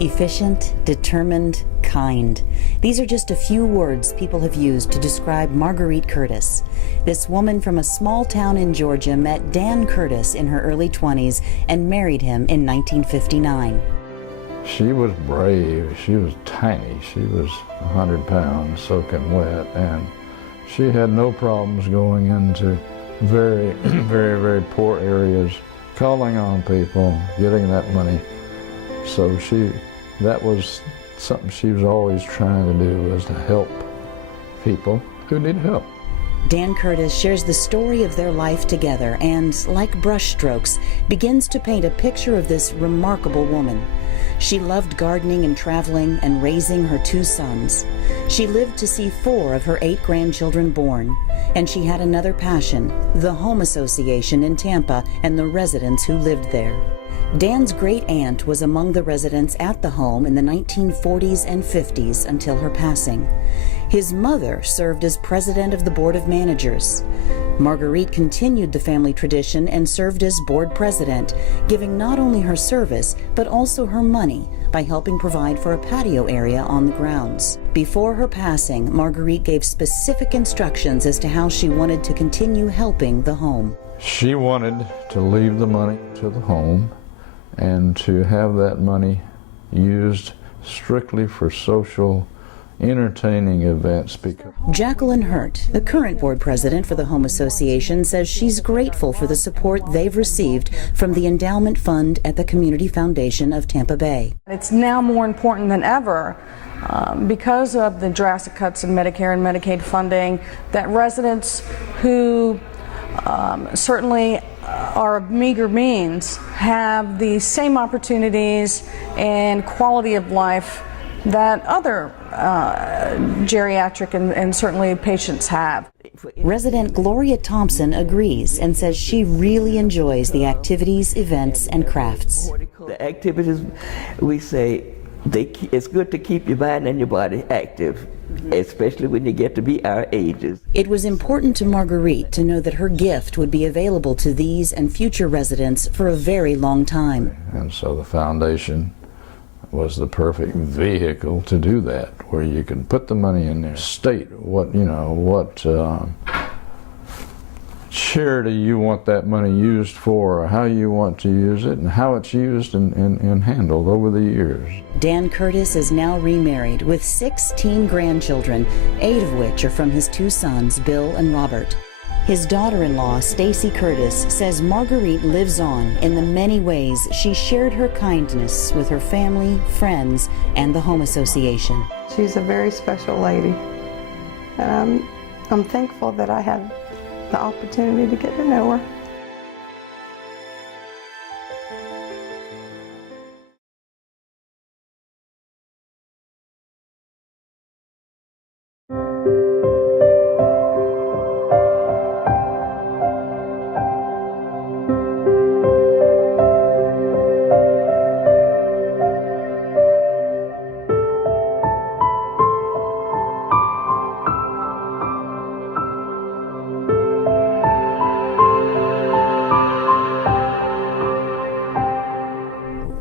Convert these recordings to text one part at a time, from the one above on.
Efficient, determined, kind. These are just a few words people have used to describe Marguerite Curtis. This woman from a small town in Georgia met Dan Curtis in her early 20s and married him in 1959. She was brave. She was tiny. She was 100 pounds soaking wet, and she had no problems going into very, very poor areas, calling on people, getting that money. So that was something she was always trying to do, was to help people who need help. Dan Curtis shares the story of their life together and, like brushstrokes, begins to paint a picture of this remarkable woman. She loved gardening and traveling and raising her 2 sons. She lived to see 4 of her 8 grandchildren born. And she had another passion, the home association in Tampa and the residents who lived there. Dan's great-aunt was among the residents at the home in the 1940s and 50s until her passing. His mother served as president of the board of managers. Marguerite continued the family tradition and served as board president, giving not only her service, but also her money by helping provide for a patio area on the grounds. Before her passing, Marguerite gave specific instructions as to how she wanted to continue helping the home. She wanted to leave the money to the home and to have that money used strictly for social entertaining events. Because Jacqueline Hurt, the current board president for the Home Association, says she's grateful for the support they've received from the endowment fund at the Community Foundation of Tampa Bay. It's now more important than ever because of the drastic cuts in Medicare and Medicaid funding that residents who certainly are of meager means have the same opportunities and quality of life that other geriatric and certainly patients have. Resident Gloria Thompson agrees and says she really enjoys the activities, events, and crafts. The activities, we say, it's good to keep your mind and your body active, especially when you get to be our ages. It was important to Marguerite to know that her gift would be available to these and future residents for a very long time. And so the foundation was the perfect vehicle to do that, where you can put the money in there, state what charity you want that money used for, or how you want to use it, and how it's used and handled over the years. Dan Curtis is now remarried with 16 grandchildren, 8 of which are from his 2 sons, Bill and Robert. His daughter-in-law, Stacy Curtis, says Marguerite lives on in the many ways she shared her kindness with her family, friends, and the Home Association. She's a very special lady. I'm thankful that I had the opportunity to get to know her.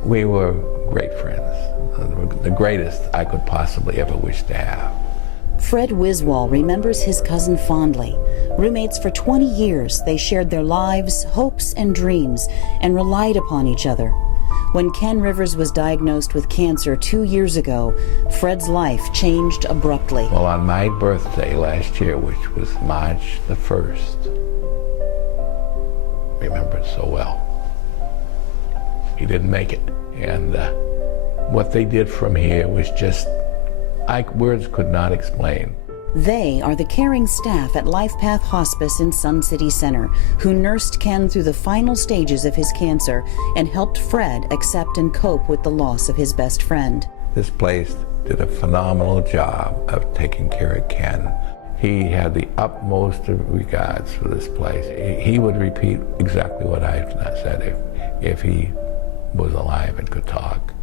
We were great friends, the greatest I could possibly ever wish to have. Fred Wiswall remembers his cousin fondly. Roommates for 20 years, they shared their lives, hopes, and dreams, and relied upon each other. When Ken Rivers was diagnosed with cancer 2 years ago, Fred's life changed abruptly. Well, on my birthday last year, which was March the 1st, I remember it so well, he didn't make it. And what they did from here was just, words could not explain. They are the caring staff at LifePath Hospice in Sun City Center, who nursed Ken through the final stages of his cancer and helped Fred accept and cope with the loss of his best friend. This place did a phenomenal job of taking care of Ken. He had the utmost of regards for this place. He would repeat exactly what I said if he was alive and could talk.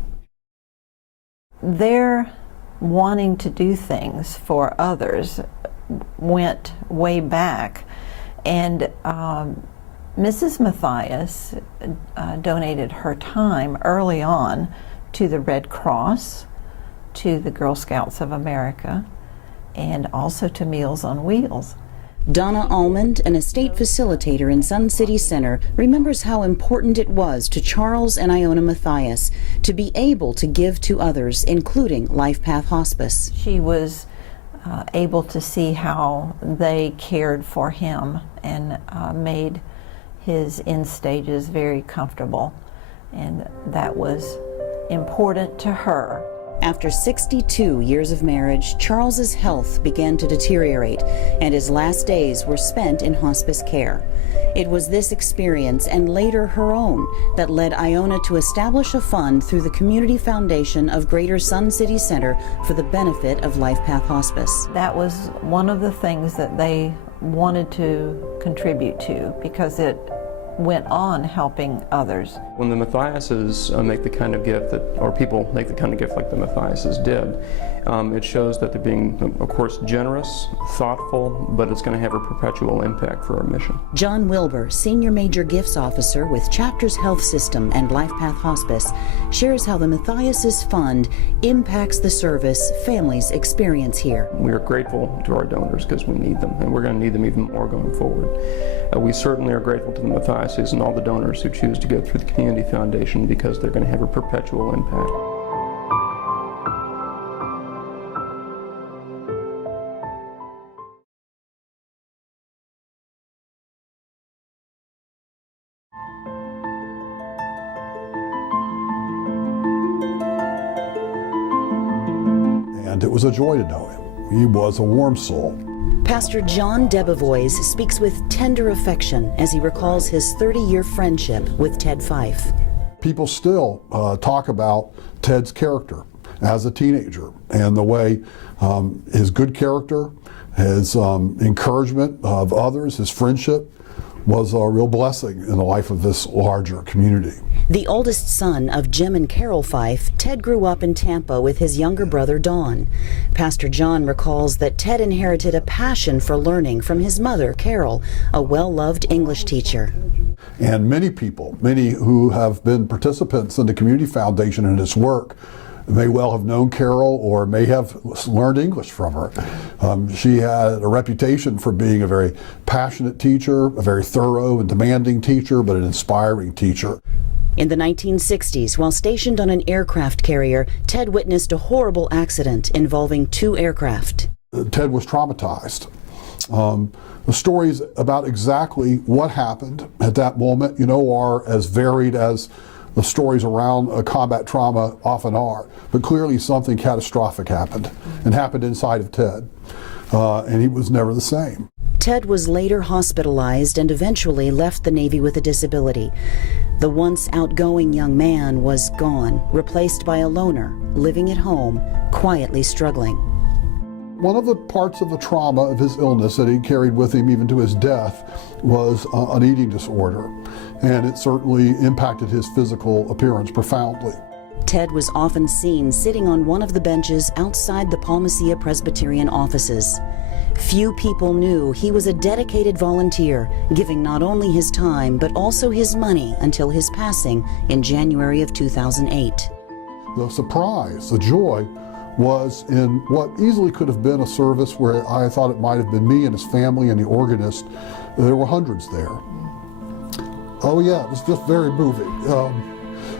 Their wanting to do things for others went way back, and Mrs. Mathias donated her time early on to the Red Cross, to the Girl Scouts of America, and also to Meals on Wheels. Donna Almond, an estate facilitator in Sun City Center, remembers how important it was to Charles and Iona Matthias to be able to give to others, including Life Path Hospice. She was able to see how they cared for him and made his end stages very comfortable, and that was important to her. After 62 years of marriage, Charles's health began to deteriorate, and his last days were spent in hospice care. It was this experience, and later her own, that led Iona to establish a fund through the Community Foundation of Greater Sun City Center for the benefit of Life Path Hospice. That was one of the things that they wanted to contribute to, because it went on helping others. When the Matthiases make the kind of gift that, or people make the kind of gift like the Matthiases did, it shows that they're being, of course, generous, thoughtful, but it's going to have a perpetual impact for our mission. John Wilbur, Senior Major Gifts Officer with Chapters Health System and Life Path Hospice, shares how the Matthiases Fund impacts the service families experience here. We are grateful to our donors because we need them, and we're going to need them even more going forward. We certainly are grateful to the Matthiases and all the donors who choose to go through the Community Foundation, because they're going to have a perpetual impact. And it was a joy to know him. He was a warm soul. Pastor John Debevoise speaks with tender affection as he recalls his 30-year friendship with Ted Fife. People still talk about Ted's character as a teenager, and the way his good character, his encouragement of others, his friendship was a real blessing in the life of this larger community. The oldest son of Jim and Carol Fife, Ted grew up in Tampa with his younger brother Don. Pastor John recalls that Ted inherited a passion for learning from his mother, Carol, a well-loved English teacher. And many people, many who have been participants in the Community Foundation and its work, may well have known Carol or may have learned English from her. She had a reputation for being a very passionate teacher, a very thorough and demanding teacher, but an inspiring teacher. In the 1960s, while stationed on an aircraft carrier, Ted witnessed a horrible accident involving 2 aircraft. Ted was traumatized. The stories about exactly what happened at that moment, are as varied as the stories around combat trauma often are. But clearly something catastrophic happened, and happened inside of Ted. And he was never the same. Ted was later hospitalized and eventually left the Navy with a disability. The once outgoing young man was gone, replaced by a loner, living at home, quietly struggling. One of the parts of the trauma of his illness that he carried with him even to his death was an eating disorder, and it certainly impacted his physical appearance profoundly. Ted was often seen sitting on one of the benches outside the Palmacia Presbyterian offices. Few people knew he was a dedicated volunteer, giving not only his time but also his money until his passing in January of 2008. The surprise, the joy, was in what easily could have been a service where I thought it might have been me and his family and the organist. There were hundreds there. Oh yeah, it was just very moving.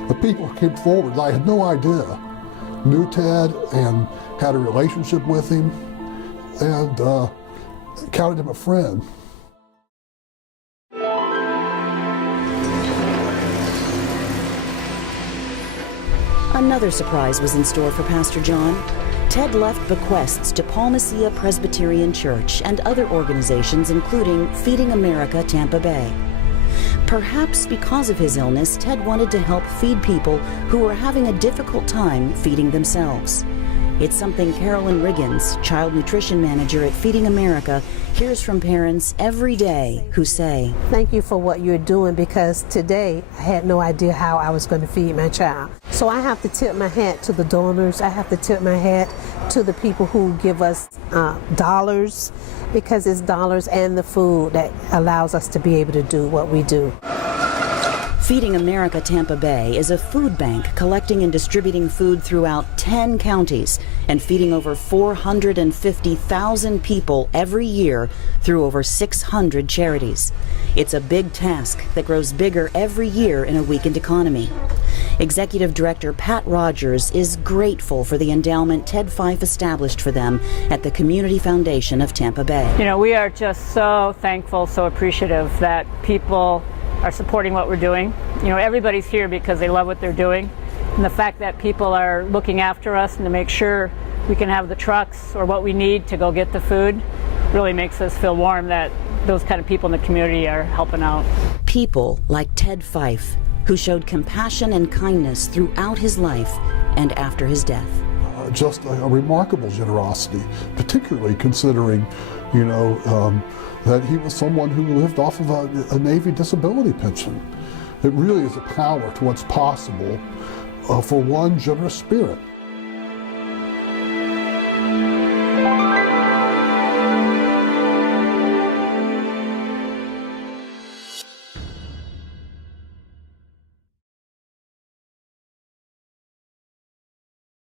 The people came forward, I had no idea, knew Ted and had a relationship with him, and counted him a friend. Another surprise was in store for Pastor John. Ted left bequests to Palmacia Presbyterian Church and other organizations, including Feeding America Tampa Bay. Perhaps because of his illness, Ted wanted to help feed people who were having a difficult time feeding themselves. It's something Carolyn Riggins, child nutrition manager at Feeding America, hears from parents every day who say, "Thank you for what you're doing, because today I had no idea how I was going to feed my child." So I have to tip my hat to the donors. I have to tip my hat to the people who give us dollars, because it's dollars and the food that allows us to be able to do what we do. Feeding America Tampa Bay is a food bank collecting and distributing food throughout 10 counties and feeding over 450,000 people every year through over 600 charities. It's a big task that grows bigger every year in a weakened economy. Executive Director Pat Rogers is grateful for the endowment Ted Fife established for them at the Community Foundation of Tampa Bay. You know, we are just so thankful, so appreciative that people are supporting what we're doing. You know, everybody's here because they love what they're doing. And the fact that people are looking after us and to make sure we can have the trucks or what we need to go get the food really makes us feel warm that those kind of people in the community are helping out. People like Ted Fife, who showed compassion and kindness throughout his life and after his death. Just a remarkable generosity, particularly considering, you know, that he was someone who lived off of a Navy disability pension. It really is a power to what's possible for one generous spirit.